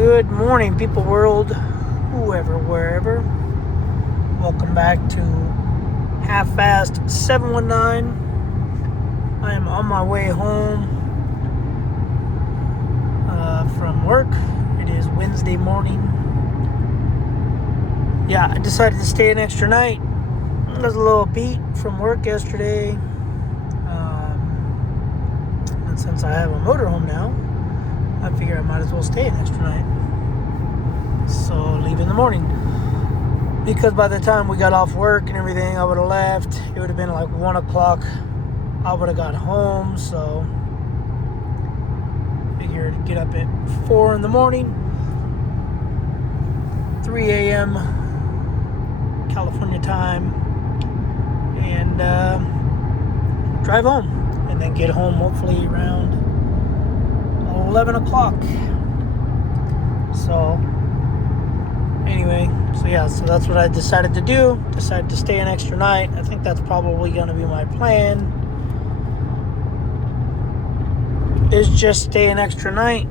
Good morning, people world, whoever, wherever. Welcome back to Half-Fast 719. I am on my way home from work. It is Wednesday morning. Yeah, I decided to stay an extra night. I was a little beat from work yesterday. And since I have a motorhome now, I figure I might as well stay an extra night. So leave in the morning. Because by the time we got off work and everything, I would have left. It would have been like 1 o'clock. I would have got home. So figured get up at 4 in the morning. 3 a.m. California time. And drive home. And then get home hopefully around 11 o'clock. So anyway, so that's what I decided to do. Decided to stay an extra night. I think that's probably going to be my plan. Is just stay an extra night.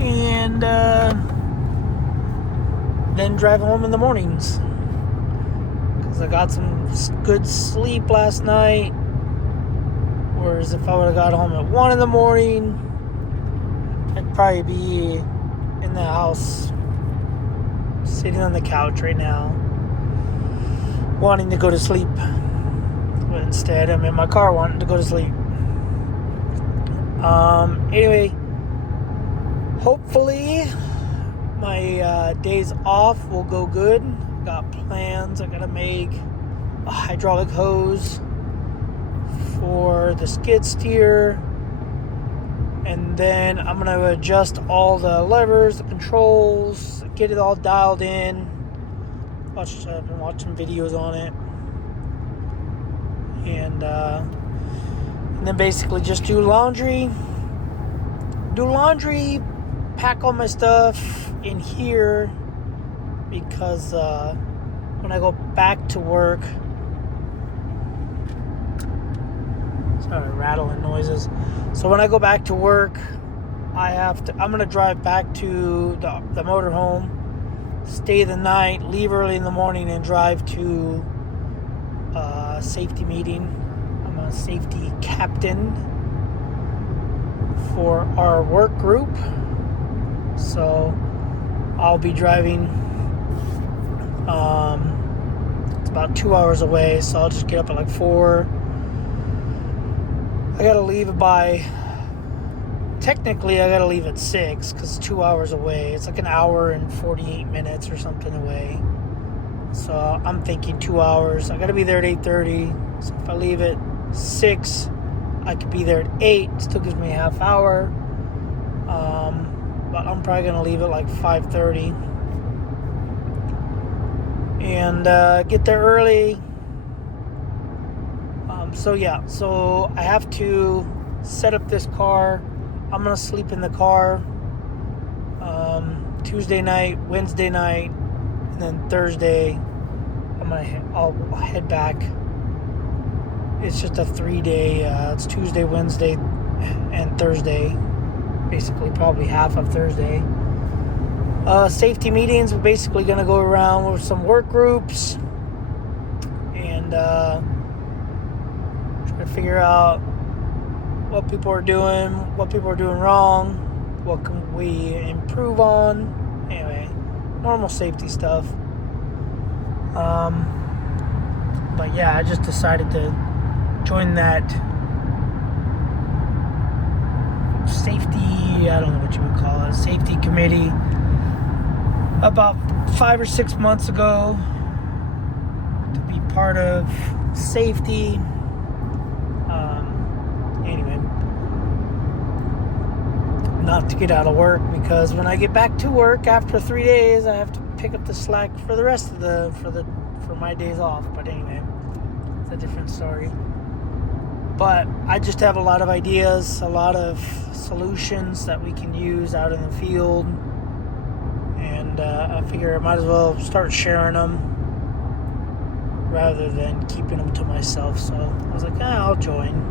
And then drive home in the mornings. Because I got some good sleep last night. Whereas if I would have got home at 1 in the morning, I'd probably be in the house, sitting on the couch right now, wanting to go to sleep. But instead, I'm in my car wanting to go to sleep. Anyway, hopefully my days off will go good. Got plans. I gotta make a hydraulic hose for the skid steer. And then I'm going to adjust all the levers, the controls, get it all dialed in. I've been watching videos on it. And then basically just do laundry. Pack all my stuff in here. Because when I go back to work... Sorry, rattling noises. So when I go back to work, I'm going to drive back to the motorhome, stay the night, leave early in the morning, and drive to a safety meeting. I'm a safety captain for our work group. So I'll be driving. It's about 2 hours away, so I'll just get up at like 4. I gotta leave technically I gotta leave at 6 because it's 2 hours away. It's like an hour and 48 minutes or something away. So I'm thinking 2 hours. I gotta be there at 8:30. So if I leave at 6, I could be there at 8. Still gives me a half hour. But I'm probably gonna leave at like 5:30. And get there early. So I have to set up this car. I'm going to sleep in the car Tuesday night, Wednesday night, and then Thursday I'll head back. It's just a 3-day, it's Tuesday, Wednesday, and Thursday. Basically probably half of Thursday. Safety meetings, we're basically going to go around with some work groups and try to figure out what people are doing wrong, what can we improve on. Anyway, normal safety stuff. But yeah, I just decided to join that safety, I don't know what you would call it, safety committee about 5 or 6 months ago to be part of safety. Anyway, not to get out of work, because when I get back to work after 3 days, I have to pick up the slack for the rest of for my days off. But anyway, it's a different story. But I just have a lot of ideas, a lot of solutions that we can use out in the field. And I figure I might as well start sharing them rather than keeping them to myself. So I was like, I'll join.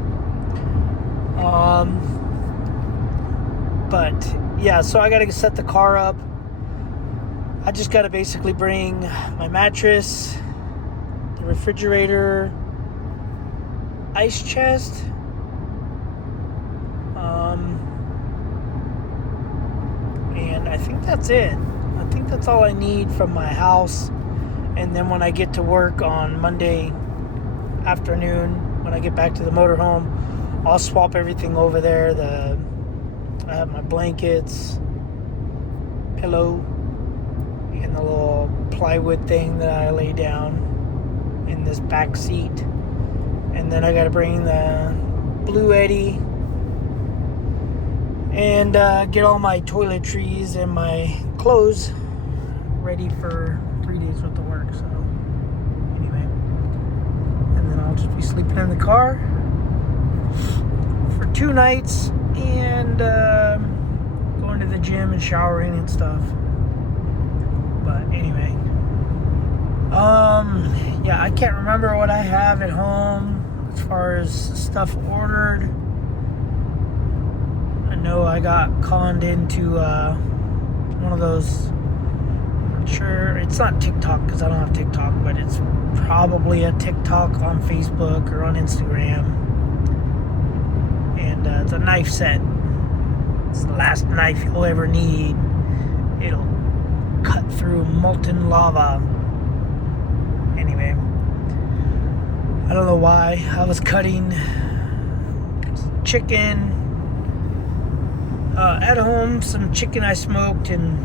But yeah, so I gotta set the car up. I just gotta basically bring my mattress, the refrigerator, ice chest, and I think that's it. I think that's all I need from my house. And then when I get to work on Monday afternoon, when I get back to the motorhome, I'll swap everything over there. I have my blankets, pillow, and the little plywood thing that I lay down in this back seat. And then I got to bring the Blue Eddy and get all my toiletries and my clothes ready for 3 days worth of work. So anyway, and then I'll just be sleeping in the car for 2 nights and going to the gym and showering and stuff. But anyway, yeah, I can't remember what I have at home as far as stuff ordered. I know I got conned into one of those. I'm not sure. It's not TikTok because I don't have TikTok, but it's probably a TikTok on Facebook or on Instagram. And it's a knife set. It's the last knife you'll ever need. It'll cut through molten lava. Anyway, I don't know why. I was cutting chicken at home, some chicken I smoked, and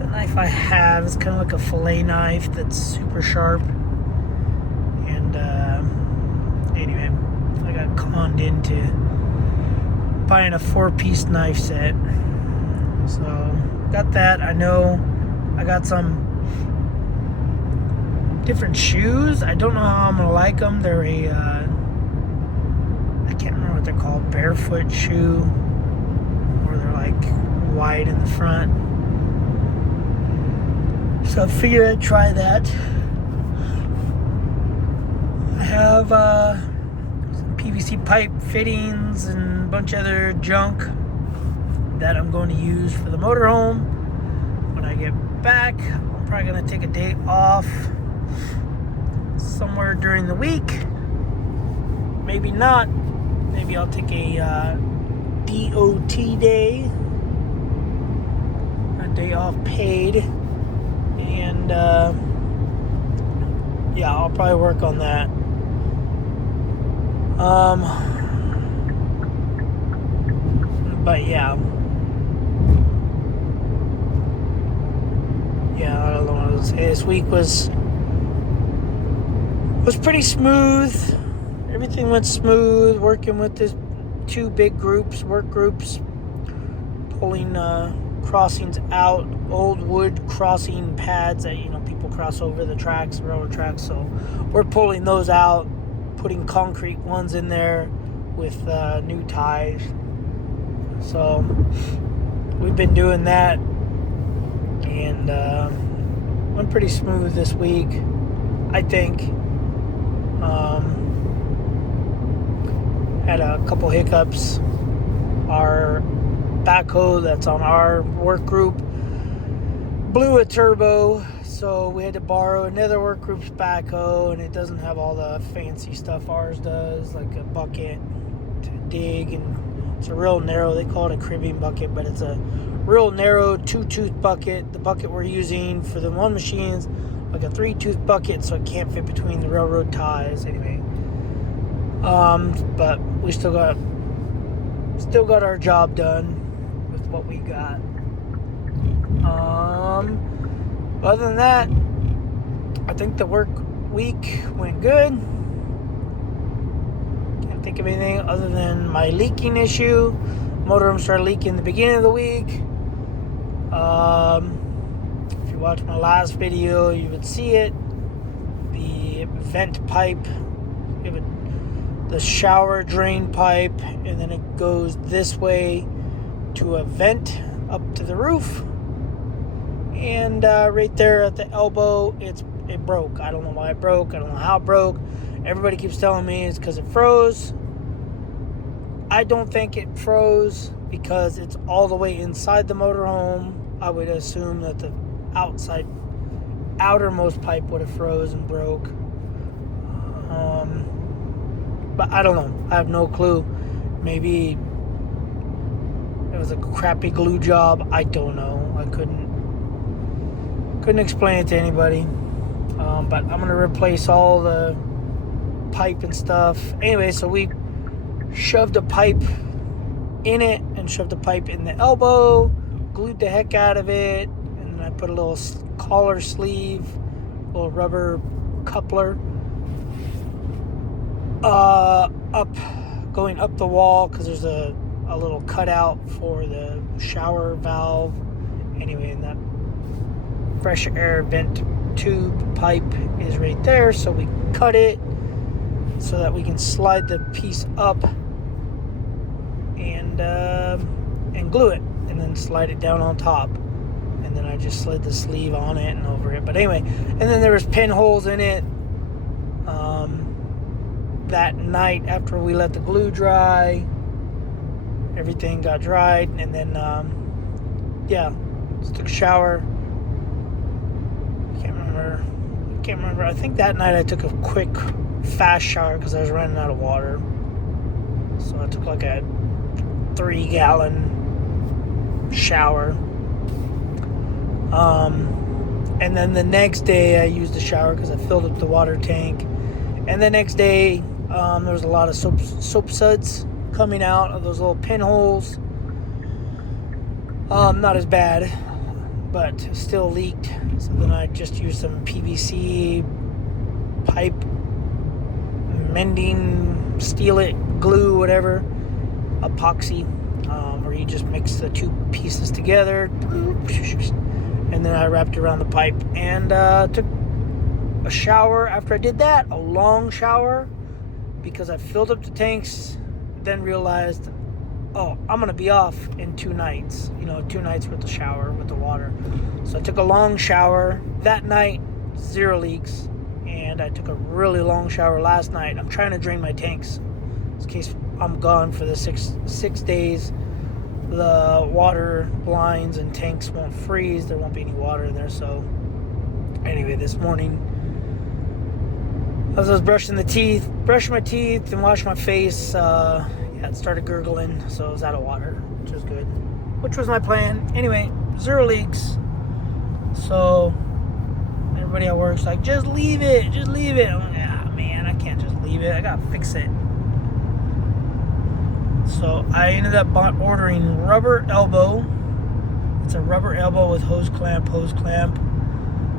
the knife I have is kind of like a fillet knife that's super sharp. And anyway, I got conned into buying a 4-piece knife set. So got that. I know I got some different shoes. I don't know how I'm gonna like them. They're I can't remember what they're called, barefoot shoe, or they're like wide in the front. So I figured I'd try that. I have some PVC pipe fittings and a bunch of other junk that I'm going to use for the motorhome. When I get back, I'm probably going to take a day off somewhere during the week. Maybe not. Maybe I'll take a DOT day, a day off paid, and yeah, I'll probably work on that. But yeah, I don't know what to say. This week was pretty smooth. Everything went smooth. Working with this 2 big groups, work groups, pulling crossings out, old wood crossing pads that people cross over the tracks, railroad tracks. So we're pulling those out, putting concrete ones in there with new ties. So we've been doing that, and went pretty smooth this week, I think. Had a couple hiccups. Our backhoe that's on our work group blew a turbo, so we had to borrow another work group's backhoe, and it doesn't have all the fancy stuff ours does, like a bucket to dig, and it's a real narrow, they call it a cribbing bucket, but it's a real narrow 2-tooth bucket. The bucket we're using for the one machine's like a 3-tooth bucket, so it can't fit between the railroad ties. Anyway, but we still got our job done with what we got. Other than that, I think the work week went good. Can't think of anything other than my leaking issue. Motorhome started leaking the beginning of the week. If you watched my last video, you would see it. The vent pipe, the shower drain pipe, and then it goes this way to a vent up to the roof. And right there at the elbow, it broke. I don't know why it broke. I don't know how it broke. Everybody keeps telling me it's because it froze. I don't think it froze. because it's all the way inside the motorhome. I would assume that the outermost pipe would have froze and broke. But I don't know. I have no clue. Maybe it was a crappy glue job. I don't know. I couldn't explain it to anybody. But I'm gonna replace all the pipe and stuff. Anyway, so we shoved a pipe in it and shoved a pipe in the elbow, glued the heck out of it, and then I put a little collar sleeve, a little rubber coupler going up the wall, because there's a little cutout for the shower valve. Anyway, and that fresh air vent tube pipe is right there, so we cut it so that we can slide the piece up and glue it, and then slide it down on top, and then I just slid the sleeve on it and over it. But anyway, and then there was pinholes in it that night after we let the glue dry. Everything got dried, and then just took a shower. Can't remember. I think that night I took a quick fast shower because I was running out of water, so I took like a 3-gallon shower. And then the next day I used the shower because I filled up the water tank. And the next day there was a lot of soap suds coming out of those little pinholes. Not as bad, but still leaked. So then I just used some PVC pipe mending, seal it, glue, whatever, epoxy, where you just mix the two pieces together, and then I wrapped it around the pipe and took a shower after I did that, a long shower, because I filled up the tanks, then realized, oh, I'm going to be off in 2 nights, 2 nights with the shower, with the water. So I took a long shower that night, 0 leaks, and I took a really long shower last night. I'm trying to drain my tanks in case I'm gone for the six days. The water lines and tanks won't freeze. There won't be any water in there. So anyway, this morning, as I was brushing my teeth and washing my face, it started gurgling, so it was out of water, which was good, which was my plan. Anyway, 0 leaks. So everybody at work's like, just leave it. I'm like, man, I can't just leave it. I gotta fix it. So I ended up ordering rubber elbow. It's a rubber elbow with hose clamp,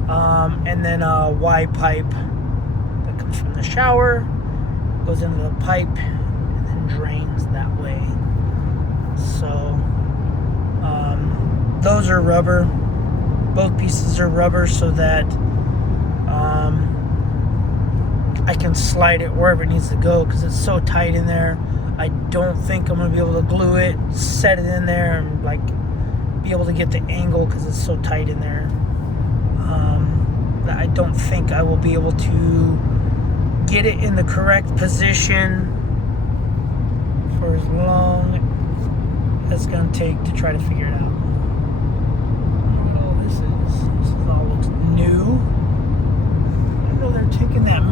and then a Y pipe that comes from the shower, goes into the pipe, and then drains that way. So those are rubber. Both pieces are rubber, so that I can slide it wherever it needs to go, because it's so tight in there. I don't think I'm going to be able to glue it, set it in there, and be able to get the angle, because it's so tight in there. I don't think I will be able to get it in the correct position for as long as it's going to take to try to figure it out. This all looks new. I know they're taking that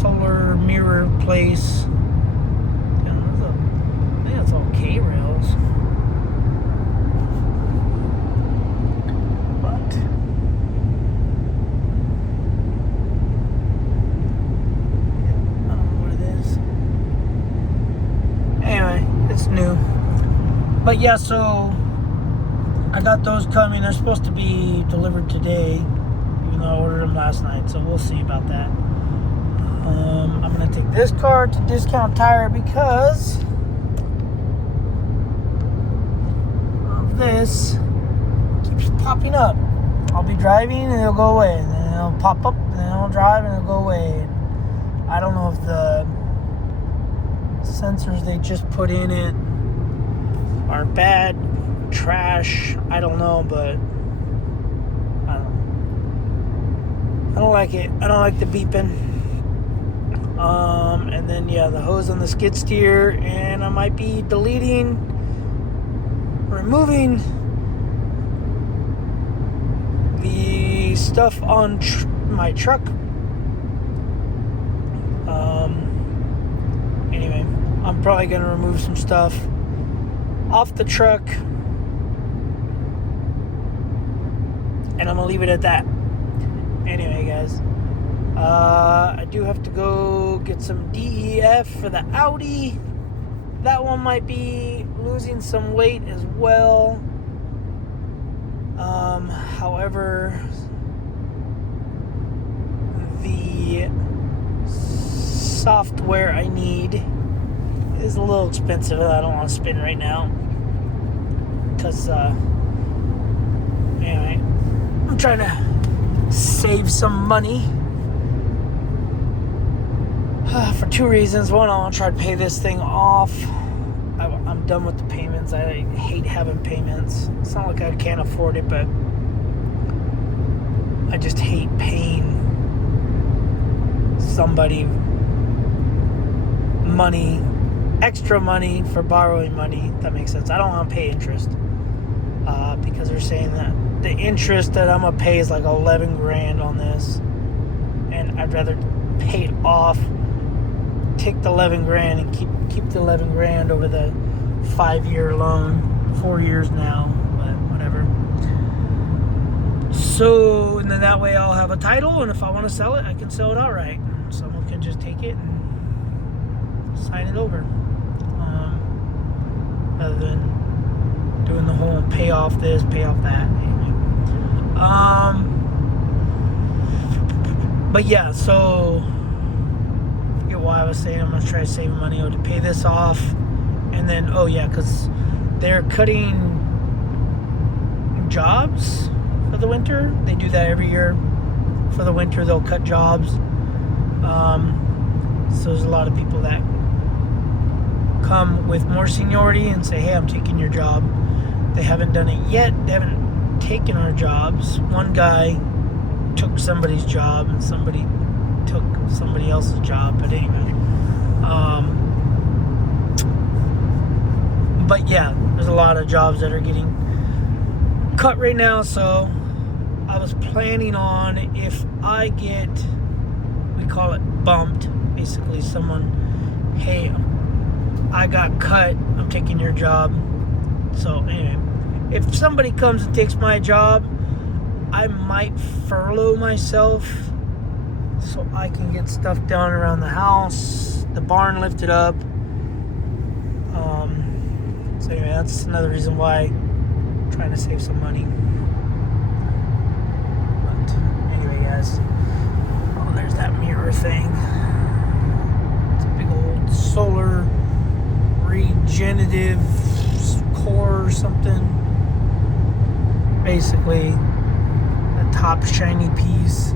solar mirror place. I think that's all K-rails. But I don't know what it is. Anyway, it's new. But yeah, so I got those coming. They're supposed to be delivered today, even though I ordered them last night. So we'll see about that. I'm going to take this car to Discount Tire because of this. It keeps popping up. I'll be driving and it'll go away. And then it'll pop up and then I'll drive and it'll go away. And I don't know if the sensors they just put in it are bad, trash, I don't know, but I don't like it. I don't like the beeping. And then yeah, the hose on the skid steer, and I might be removing the stuff on my truck. Anyway, I'm probably going to remove some stuff off the truck, and I'm going to leave it at that. Anyway, guys, I do have to go get some DEF for the Audi. That one might be losing some weight as well. However, the software I need is a little expensive. I don't want to spend right now because anyway, I'm trying to save some money for two reasons. One, I want to try to pay this thing off. I'm done with the payments. I hate having payments. It's not like I can't afford it, but I just hate paying somebody extra money for borrowing money. That makes sense. I don't want to pay interest because they're saying that the interest that I'm gonna pay is like 11 grand on this, and I'd rather pay it off, take the 11 grand and keep the 11 grand over the 5-year loan. 4 years now, but whatever. So, and then that way I'll have a title, and if I want to sell it, I can sell it outright. Someone can just take it and sign it over, rather than doing the whole pay off this, pay off that. But yeah, so I forget why I was saying I'm gonna try to save money to pay this off, and then because they're cutting jobs for the winter. They do that every year. For the winter, they'll cut jobs. So there's a lot of people that come with more seniority and say, hey, I'm taking your job. They haven't done it yet. They haven't taken our jobs. One guy took somebody's job, and somebody took somebody else's job. But anyway, but yeah, there's a lot of jobs that are getting cut right now. So I was planning on, if I get, we call it bumped, basically someone, hey, I got cut, I'm taking your job. So anyway, if somebody comes and takes my job, I might furlough myself so I can get stuff done around the house, the barn lifted up. So anyway, that's another reason why I'm trying to save some money. But anyway, guys, there's that mirror thing. It's a big old solar regenerative core or something. Basically, the top shiny piece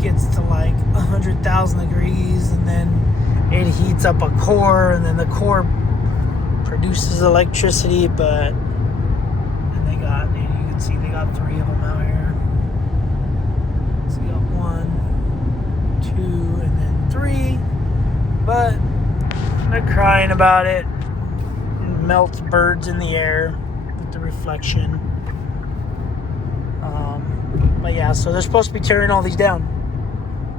gets to like 100,000 degrees, and then it heats up a core, and then the core produces electricity. But and you can see they got 3 of them out here. So you got 1, 2, and then 3. But they're crying about it. It melts birds in the air with the reflection. But yeah, so they're supposed to be tearing all these down.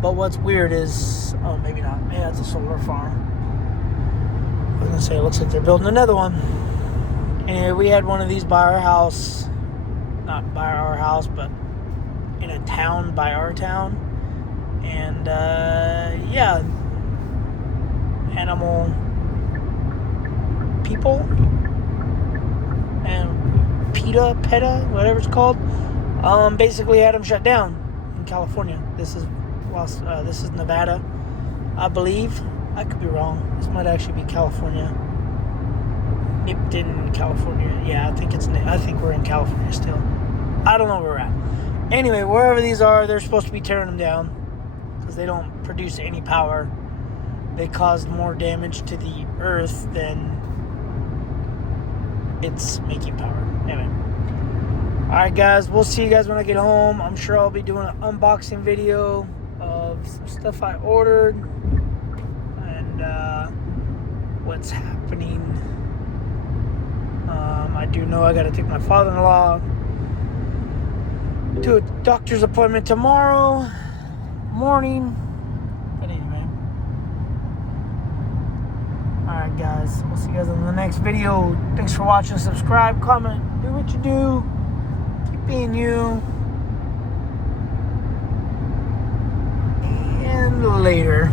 But what's weird is, maybe not. Maybe that's a solar farm. I was gonna say, it looks like they're building another one. And we had one of these by our house. Not by our house, but in a town by our town. And yeah, animal people and PETA, whatever it's called, basically had them shut down in California. This is Nevada, I believe. I could be wrong. This might actually be California. Nipton, California. Yeah, I think we're in California still. I don't know where we're at. Anyway, wherever these are, they're supposed to be tearing them down because they don't produce any power. They caused more damage to the earth than it's making power. Anyway. Alright guys, we'll see you guys when I get home. I'm sure I'll be doing an unboxing video of some stuff I ordered. what's happening. I do know I got to take my father-in-law to a doctor's appointment tomorrow morning. But anyway. Alright guys, we'll see you guys in the next video. Thanks for watching. Subscribe, comment, do what you do. Keep being you. And later.